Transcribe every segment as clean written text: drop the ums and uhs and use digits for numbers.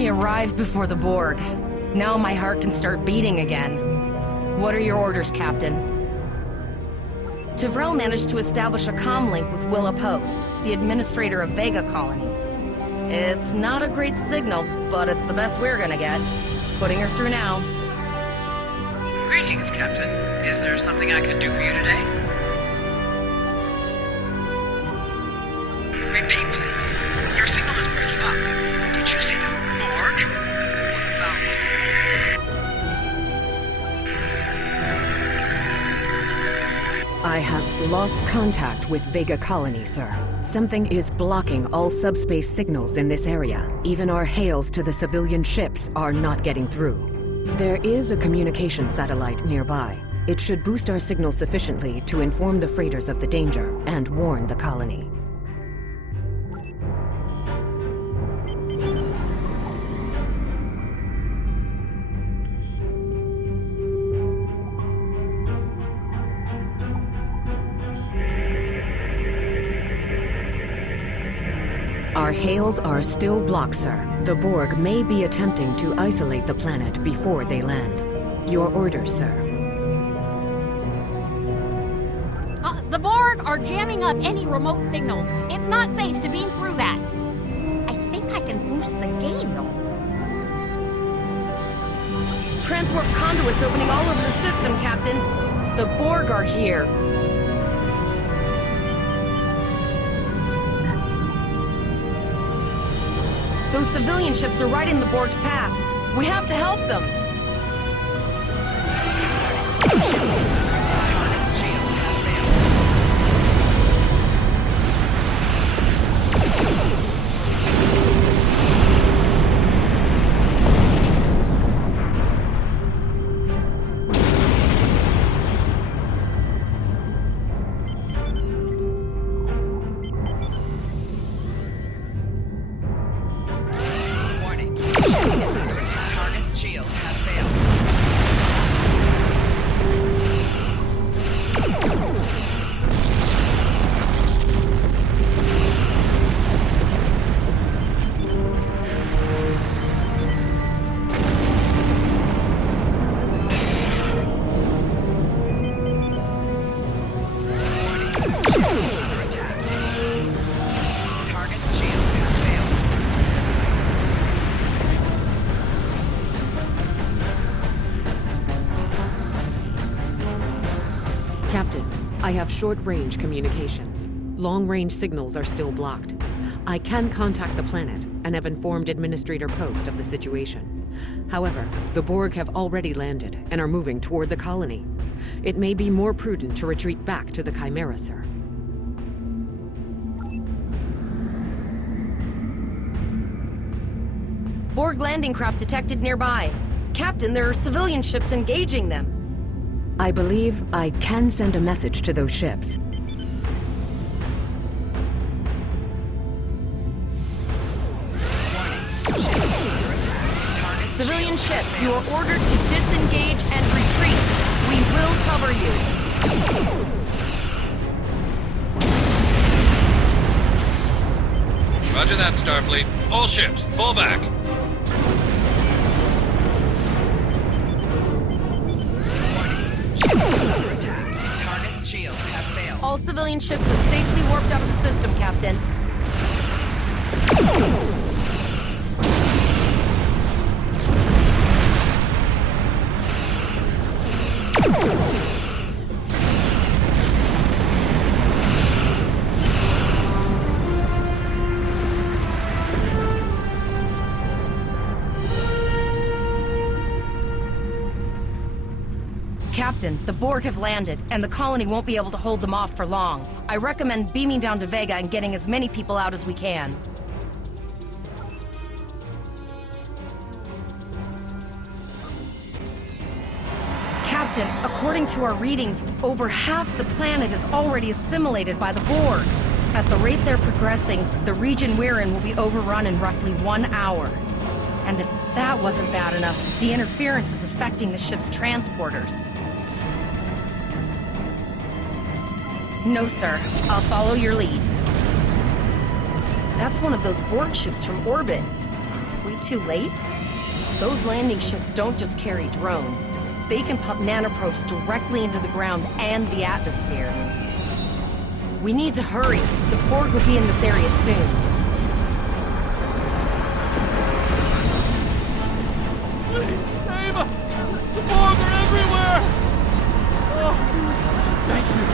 We arrived before the Borg. Now my heart can start beating again. What are your orders, Captain? Tivrel managed to establish a comm link with Willa Post, the administrator of Vega Colony. It's not a great signal, but it's the best we're gonna get. Putting her through now. Greetings, Captain. Is there something I could do for you today? Repeat, please. Your signal is breaking up. Did you see the Borg? What about... I have lost contact with Vega Colony, sir. Something is blocking all subspace signals in this area. Even our hails to the civilian ships are not getting through. There is a communication satellite nearby. It should boost our signal sufficiently to inform the freighters of the danger and warn the colony. Our hails are still blocked, sir. The Borg may be attempting to isolate the planet before they land. Your orders, sir. The Borg are jamming up any remote signals. It's not safe to beam through that. I think I can boost the gain, though. Transwarp conduits opening all over the system, Captain. The Borg are here. Those civilian ships are right in the Borg's path. We have to help them. Captain, I have short-range communications. Long-range signals are still blocked. I can contact the planet and have informed Administrator Post of the situation. However, the Borg have already landed and are moving toward the colony. It may be more prudent to retreat back to the Chimera, sir. Borg landing craft detected nearby. Captain, there are civilian ships engaging them. I believe I can send a message to those ships. Civilian ships, you are ordered to disengage and retreat. We will cover you. Roger that, Starfleet. All ships, fall back. All civilian ships have safely warped out of the system, Captain. Captain, the Borg have landed, and the colony won't be able to hold them off for long. I recommend beaming down to Vega and getting as many people out as we can. Captain, according to our readings, over half the planet is already assimilated by the Borg. At the rate they're progressing, the region we're in will be overrun in roughly 1 hour. And if that wasn't bad enough, the interference is affecting the ship's transporters. No, sir. I'll follow your lead. That's one of those Borg ships from orbit. we too late? Those landing ships don't just carry drones. They can pump nanoprobes directly into the ground and the atmosphere. We need to hurry. The Borg will be in this area soon. Please, save us! The Borg are everywhere! Oh, thank you.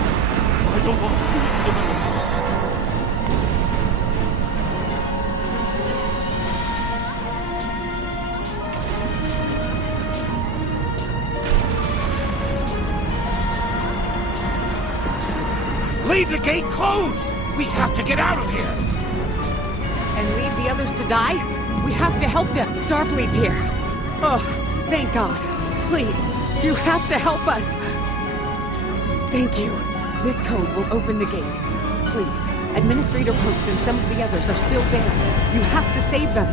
I don't want to be assimilated. Leave the gate closed! We have to get out of here! And leave the others to die? We have to help them. Starfleet's here. Oh, thank God. Please, you have to help us. Thank you. This code will open the gate. Please, Administrator Post and some of the others are still there. You have to save them.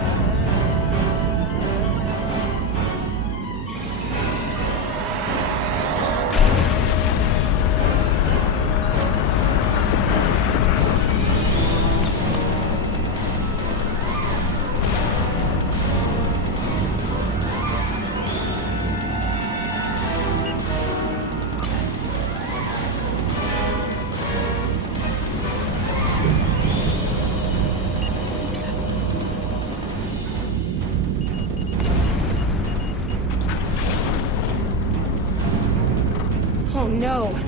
Oh no,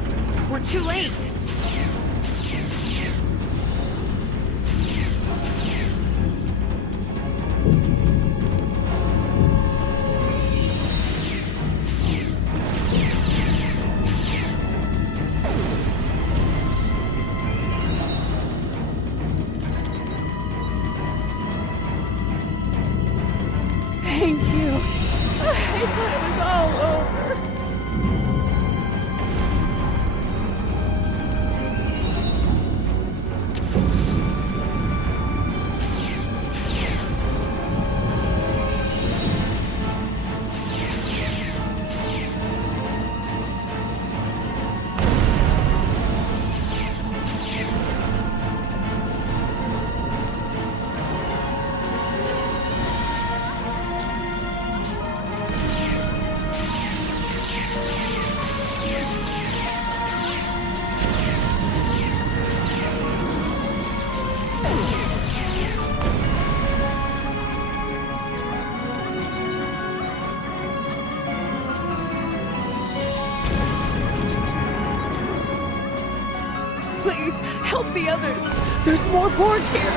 we're too late. Thank you. I thought it was all over. Please, help the others. There's more Borg here.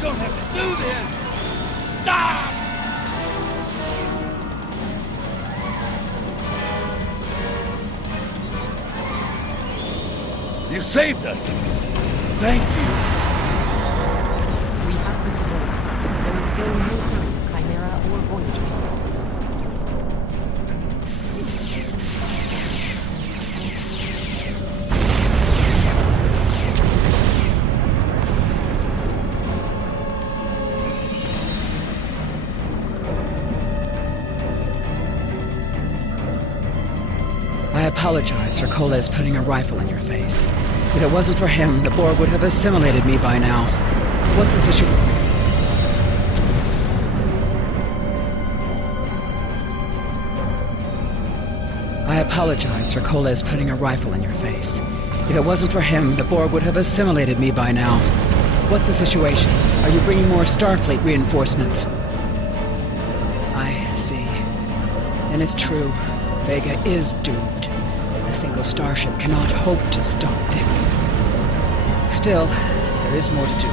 Don't have to do this! Stop! You saved us! Thank you! We have the civilians. There is still no sign of Chimera or Voyagers. I apologize for Koles putting a rifle in your face. If it wasn't for him, the Borg would have assimilated me by now. What's the situation? I apologize for Koles putting a rifle in your face. If it wasn't for him, the Borg would have assimilated me by now. What's the situation? Are you bringing more Starfleet reinforcements? I see. Then it's true. Vega is doomed. A single starship cannot hope to stop this. Still, there is more to do.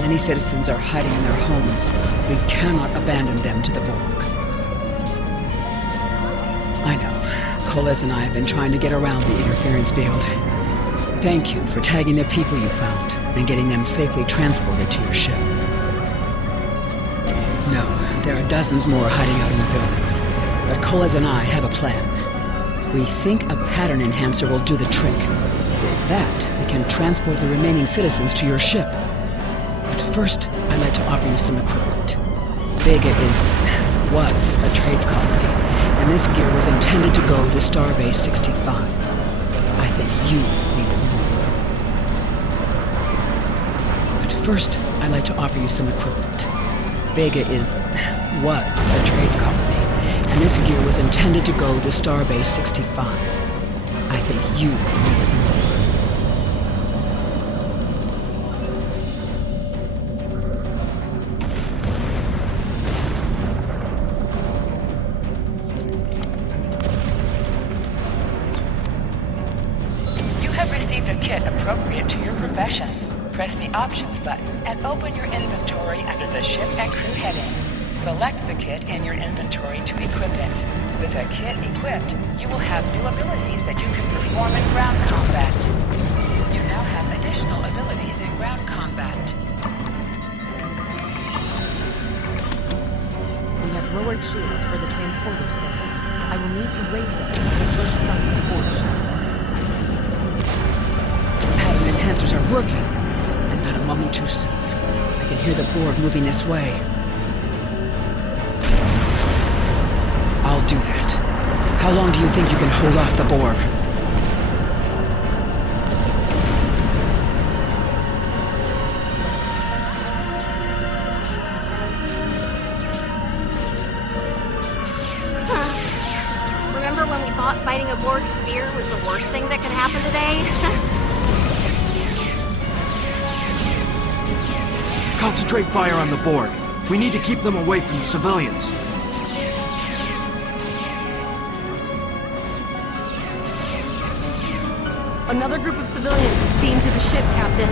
Many citizens are hiding in their homes. We cannot abandon them to the Borg. I know. Koles and I have been trying to get around the interference field. Thank you for tagging the people you found and getting them safely transported to your ship. No, there are dozens more hiding out in the buildings. But Koles and I have a plan. We think a pattern enhancer will do the trick. With that, we can transport the remaining citizens to your ship. But first, I'd like to offer you some equipment. Vega was a trade colony, and this gear was intended to go to Starbase 65. I think you need it more. But first, I'd like to offer you some equipment. Vega was a trade colony, and this gear was intended to go to Starbase 65. I think you need it more. You have received a kit appropriate to your profession. Press the Options button and open your inventory under the Ship and Crew heading. Select the kit in your inventory to equip it. With a kit equipped, you will have new abilities that you can perform in ground combat. You now have additional abilities in ground combat. We have lowered shields for the transporters, sir. I will need to raise them to the first sun aboard ships. Pattern enhancers are working, and not a moment too soon. I can hear the Borg moving this way. I'll do that. How long do you think you can hold off the Borg? Remember when we thought fighting a Borg sphere was the worst thing that could happen today? Concentrate fire on the Borg. We need to keep them away from the civilians. Another group of civilians is beamed to the ship, Captain.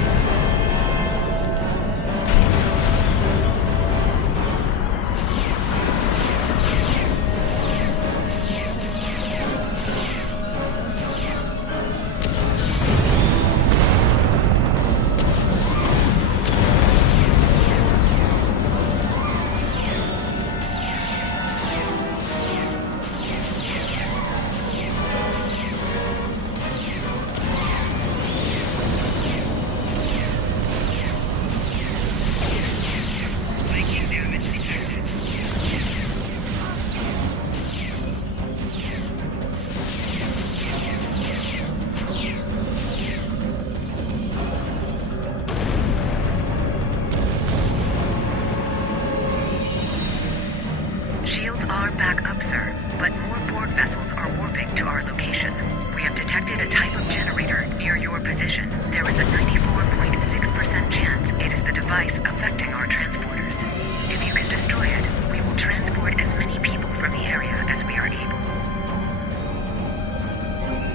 Shields are back up, sir, but more Borg vessels are warping to our location. We have detected a type of generator near your position. There is a 94.6% chance it is the device affecting our transporters. If you can destroy it, we will transport as many people from the area as we are able.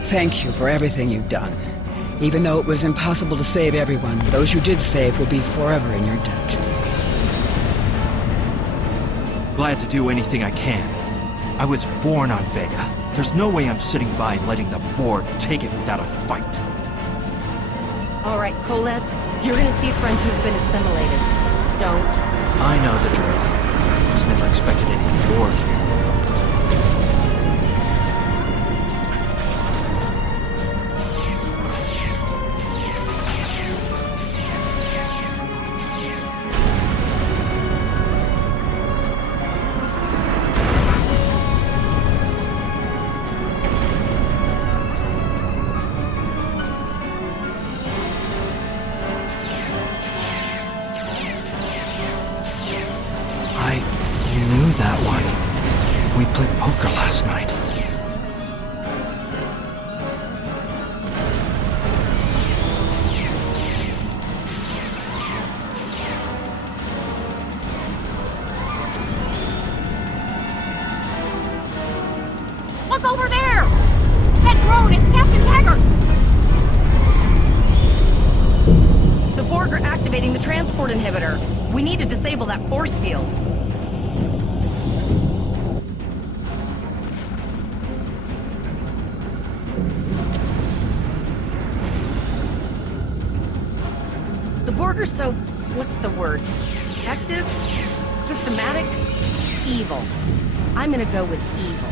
Thank you for everything you've done. Even though it was impossible to save everyone, those you did save will be forever in your debt. Glad to do anything I can. I was born on Vega. There's no way I'm sitting by and letting the Borg take it without a fight. All right, Koles, you're gonna see friends who've been assimilated. Don't. I know the drill. Was never expected any Borg here. That one. We played poker last night. Look over there! That drone, it's Captain Taggart! The Borg are activating the transport inhibitor. We need to disable that force field. The Borg are so, what's the word? Effective? Systematic? Evil. I'm gonna go with evil.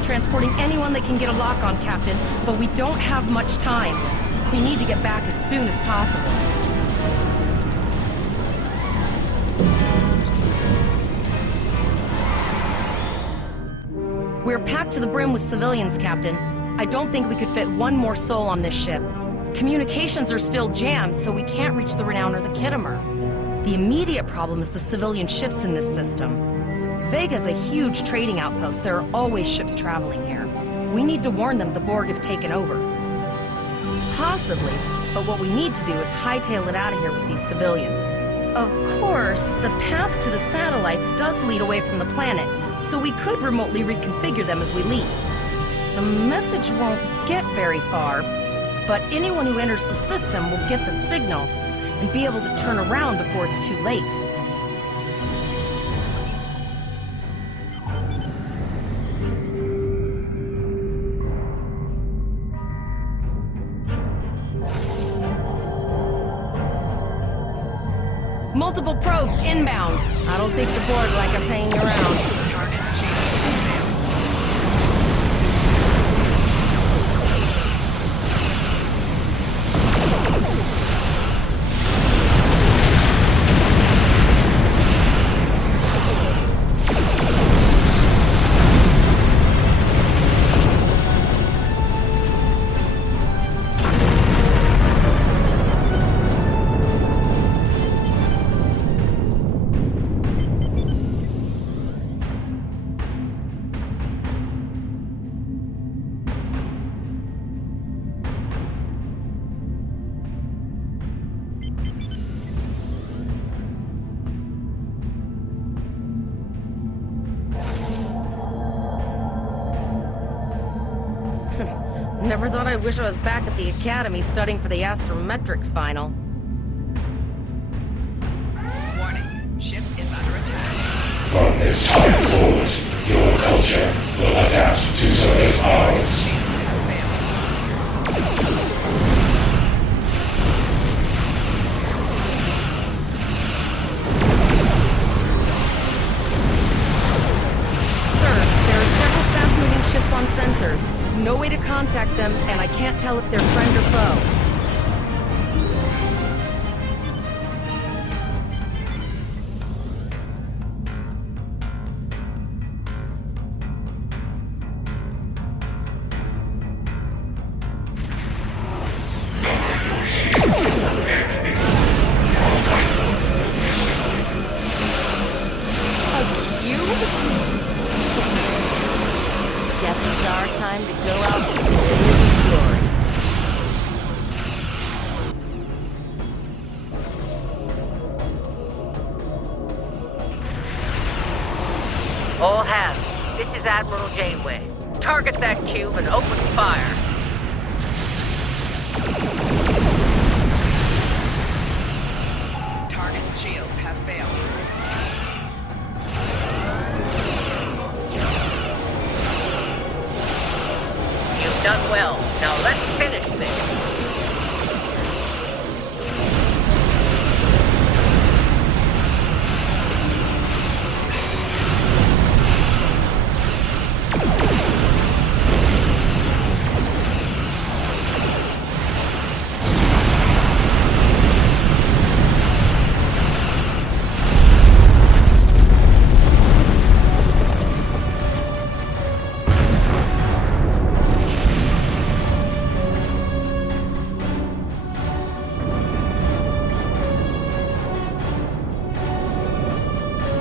ships transporting anyone they can get a lock on, Captain, but we don't have much time. We need to get back as soon as possible. We're packed to the brim with civilians, Captain. I don't think we could fit one more soul on this ship. Communications are still jammed, so we can't reach the Renown or the Kittimer. The immediate problem is the civilian ships in this system. Vega's a huge trading outpost. There are always ships traveling here. We need to warn them the Borg have taken over. Possibly, but what we need to do is hightail it out of here with these civilians. Of course, the path to the satellites does lead away from the planet, so we could remotely reconfigure them as we leave. The message won't get very far, but anyone who enters the system will get the signal and be able to turn around before it's too late. Multiple probes inbound. I don't think the Borg like us hanging around. Never thought I'd wish I was back at the Academy studying for the astrometrics final. Warning, ship is under attack. From this time forward, your culture will adapt to service ours. Ships on sensors. No way to contact them, and I can't tell if they're friend or foe. All hands, this is Admiral Janeway. Target that cube and open fire. Target shields have failed. You've done well. Now let's finish this.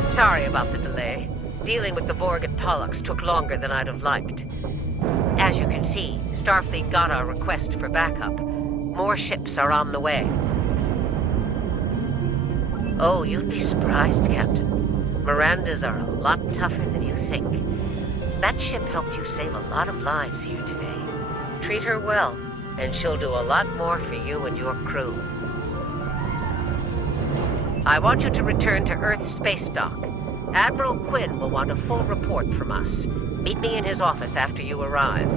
Sorry about the delay. Dealing with the Borg at Pollux took longer than I'd have liked. As you can see, Starfleet got our request for backup. More ships are on the way. Oh, you'd be surprised, Captain. Mirandas are a lot tougher than you think. That ship helped you save a lot of lives here today. Treat her well, and she'll do a lot more for you and your crew. I want you to return to Earth's space dock. Admiral Quinn will want a full report from us. Meet me in his office after you arrive.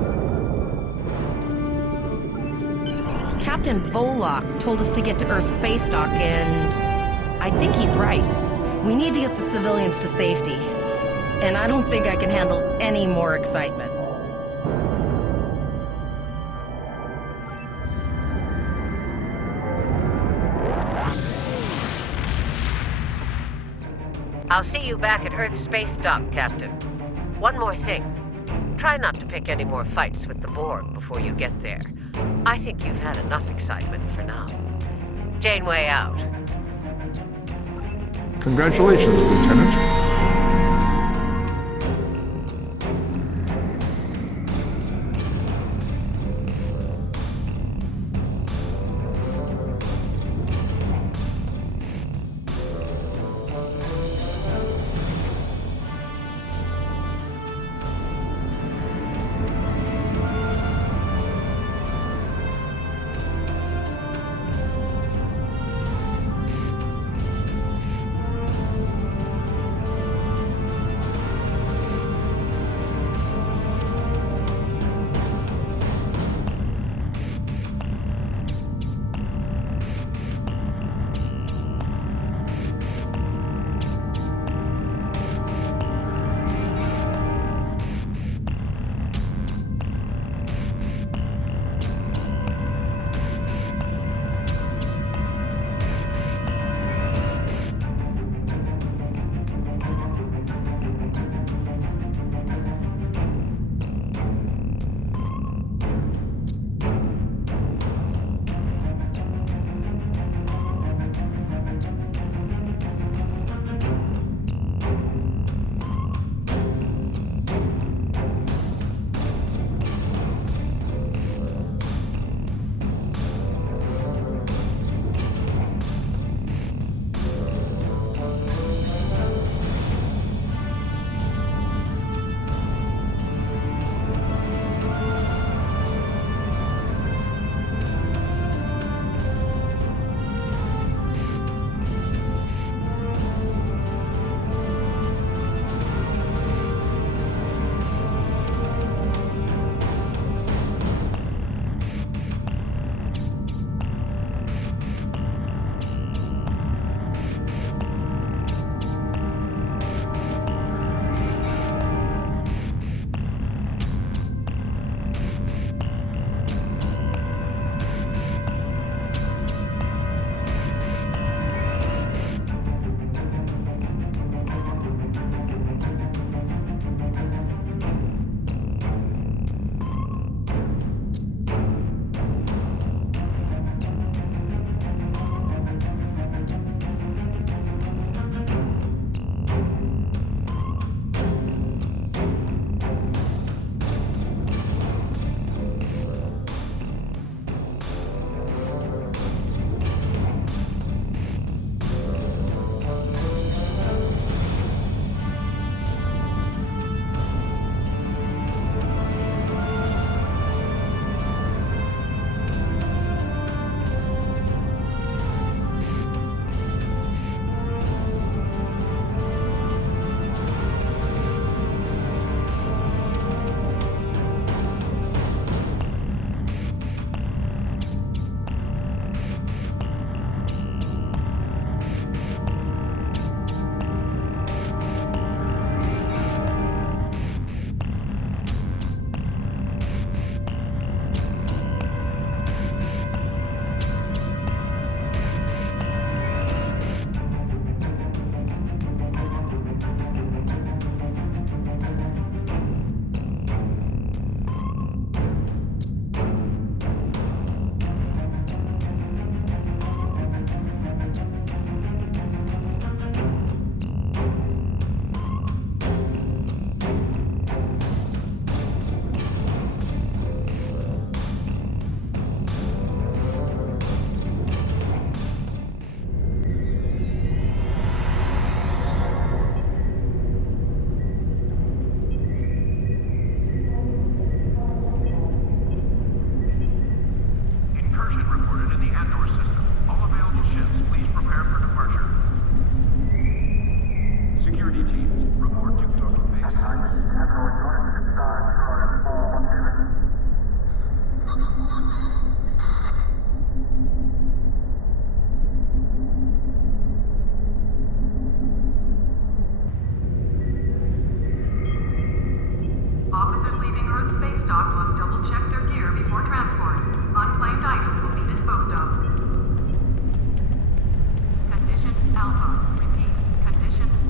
Captain Volok told us to get to Earth's space dock, and I think he's right. We need to get the civilians to safety. And I don't think I can handle any more excitement. I'll see you back at Earth Space Dock, Captain. One more thing. Try not to pick any more fights with the Borg before you get there. I think you've had enough excitement for now. Janeway out. Congratulations, Lieutenant.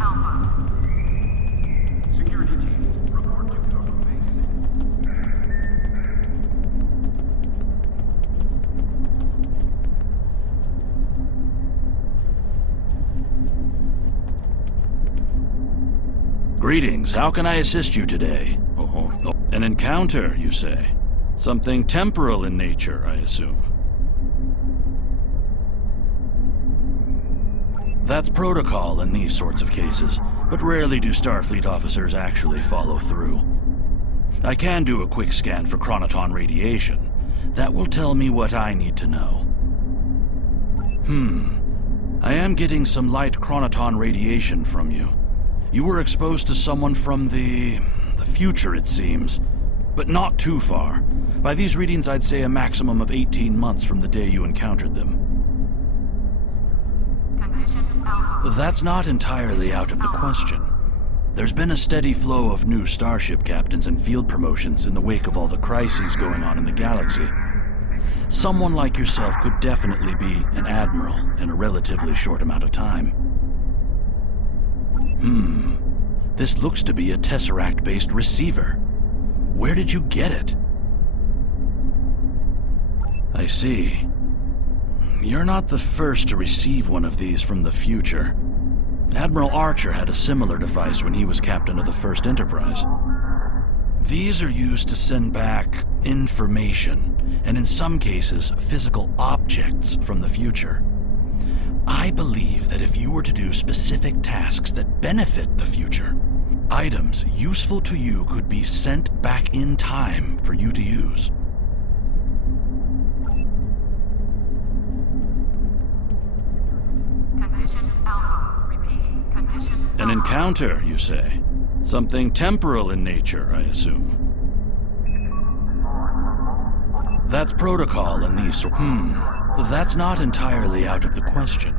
Alpha. Greetings, how can I assist you today? Oh. An encounter, you say? Something temporal in nature, I assume. That's protocol in these sorts of cases, but rarely do Starfleet officers actually follow through. I can do a quick scan for chronoton radiation. That will tell me what I need to know. I am getting some light chronoton radiation from you. You were exposed to someone from the future, it seems. But not too far. By these readings, I'd say a maximum of 18 months from the day you encountered them. That's not entirely out of the question. There's been a steady flow of new starship captains and field promotions in the wake of all the crises going on in the galaxy. Someone like yourself could definitely be an admiral in a relatively short amount of time. This looks to be a Tesseract-based receiver. Where did you get it? I see. You're not the first to receive one of these from the future. Admiral Archer had a similar device when he was captain of the First Enterprise. These are used to send back information, and in some cases, physical objects from the future. I believe that if you were to do specific tasks that benefit the future, items useful to you could be sent back in time for you to use. Condition Alpha. Repeat. Condition Alpha. An encounter, you say? Something temporal in nature, I assume. That's protocol in these That's not entirely out of the question.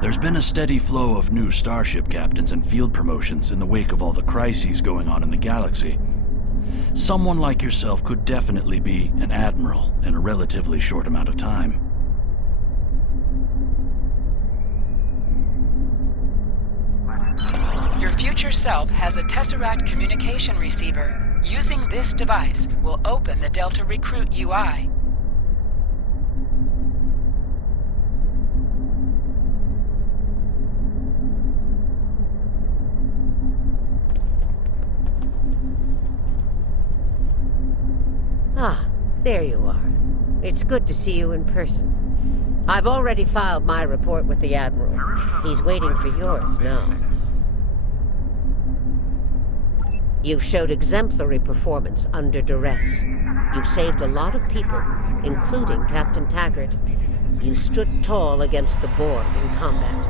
There's been a steady flow of new starship captains and field promotions in the wake of all the crises going on in the galaxy. Someone like yourself could definitely be an admiral in a relatively short amount of time. Your future self has a Tesseract communication receiver. Using this device will open the Delta-Rekrut UI. Ah, there you are. It's good to see you in person. I've already filed my report with the Admiral. He's waiting for yours now. You've showed exemplary performance under duress. You saved a lot of people, including Captain Taggart. You stood tall against the Borg in combat.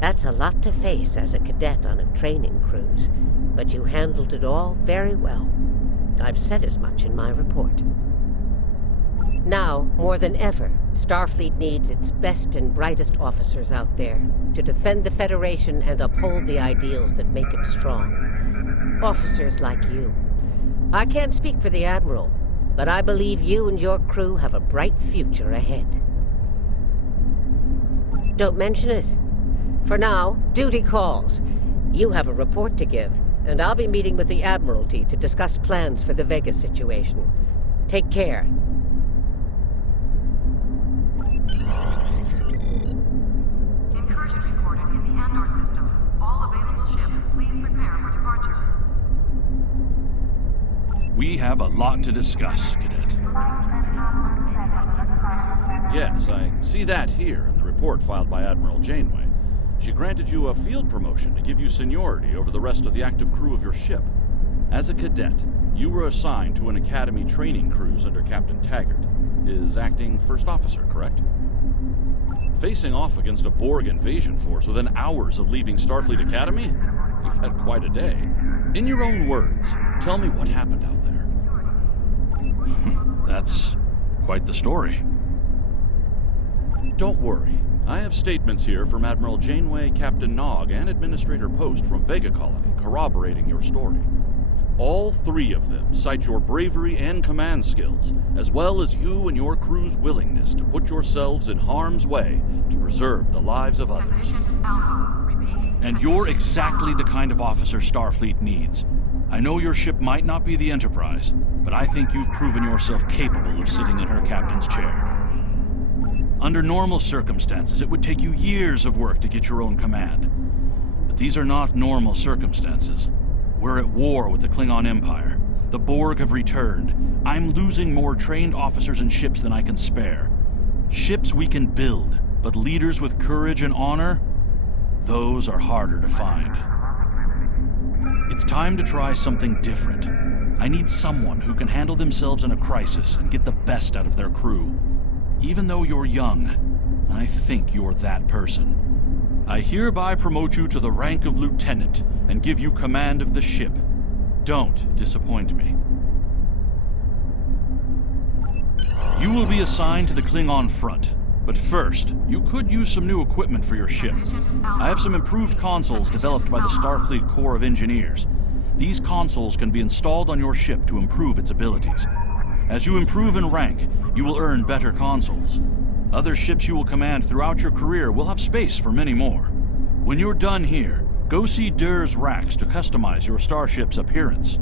That's a lot to face as a cadet on a training cruise, but you handled it all very well. I've said as much in my report. Now, more than ever, Starfleet needs its best and brightest officers out there to defend the Federation and uphold the ideals that make it strong. Officers like you. I can't speak for the Admiral, but I believe you and your crew have a bright future ahead. Don't mention it. For now, duty calls. You have a report to give, and I'll be meeting with the Admiralty to discuss plans for the Vega situation. Take care. Incursion reported in the Andor system. All available ships, please prepare for departure. We have a lot to discuss, Cadet. Yes, I see that here in the report filed by Admiral Janeway. She granted you a field promotion to give you seniority over the rest of the active crew of your ship. As a cadet, you were assigned to an Academy training cruise under Captain Taggart, his acting first officer, correct? Facing off against a Borg invasion force within hours of leaving Starfleet Academy? You've had quite a day. In your own words, tell me what happened out there. That's quite the story. Don't worry. I have statements here from Admiral Janeway, Captain Nog, and Administrator Post from Vega Colony corroborating your story. All three of them cite your bravery and command skills, as well as you and your crew's willingness to put yourselves in harm's way to preserve the lives of others. And you're exactly the kind of officer Starfleet needs. I know your ship might not be the Enterprise, but I think you've proven yourself capable of sitting in her captain's chair. Under normal circumstances, it would take you years of work to get your own command. But these are not normal circumstances. We're at war with the Klingon Empire. The Borg have returned. I'm losing more trained officers and ships than I can spare. Ships we can build, but leaders with courage and honor? Those are harder to find. It's time to try something different. I need someone who can handle themselves in a crisis and get the best out of their crew. Even though you're young, I think you're that person. I hereby promote you to the rank of lieutenant and give you command of the ship. Don't disappoint me. You will be assigned to the Klingon front. But first, you could use some new equipment for your ship. I have some improved consoles developed by the Starfleet Corps of Engineers. These consoles can be installed on your ship to improve its abilities. As you improve in rank, you will earn better consoles. Other ships you will command throughout your career will have space for many more. When you're done here, go see Dur's racks to customize your starship's appearance.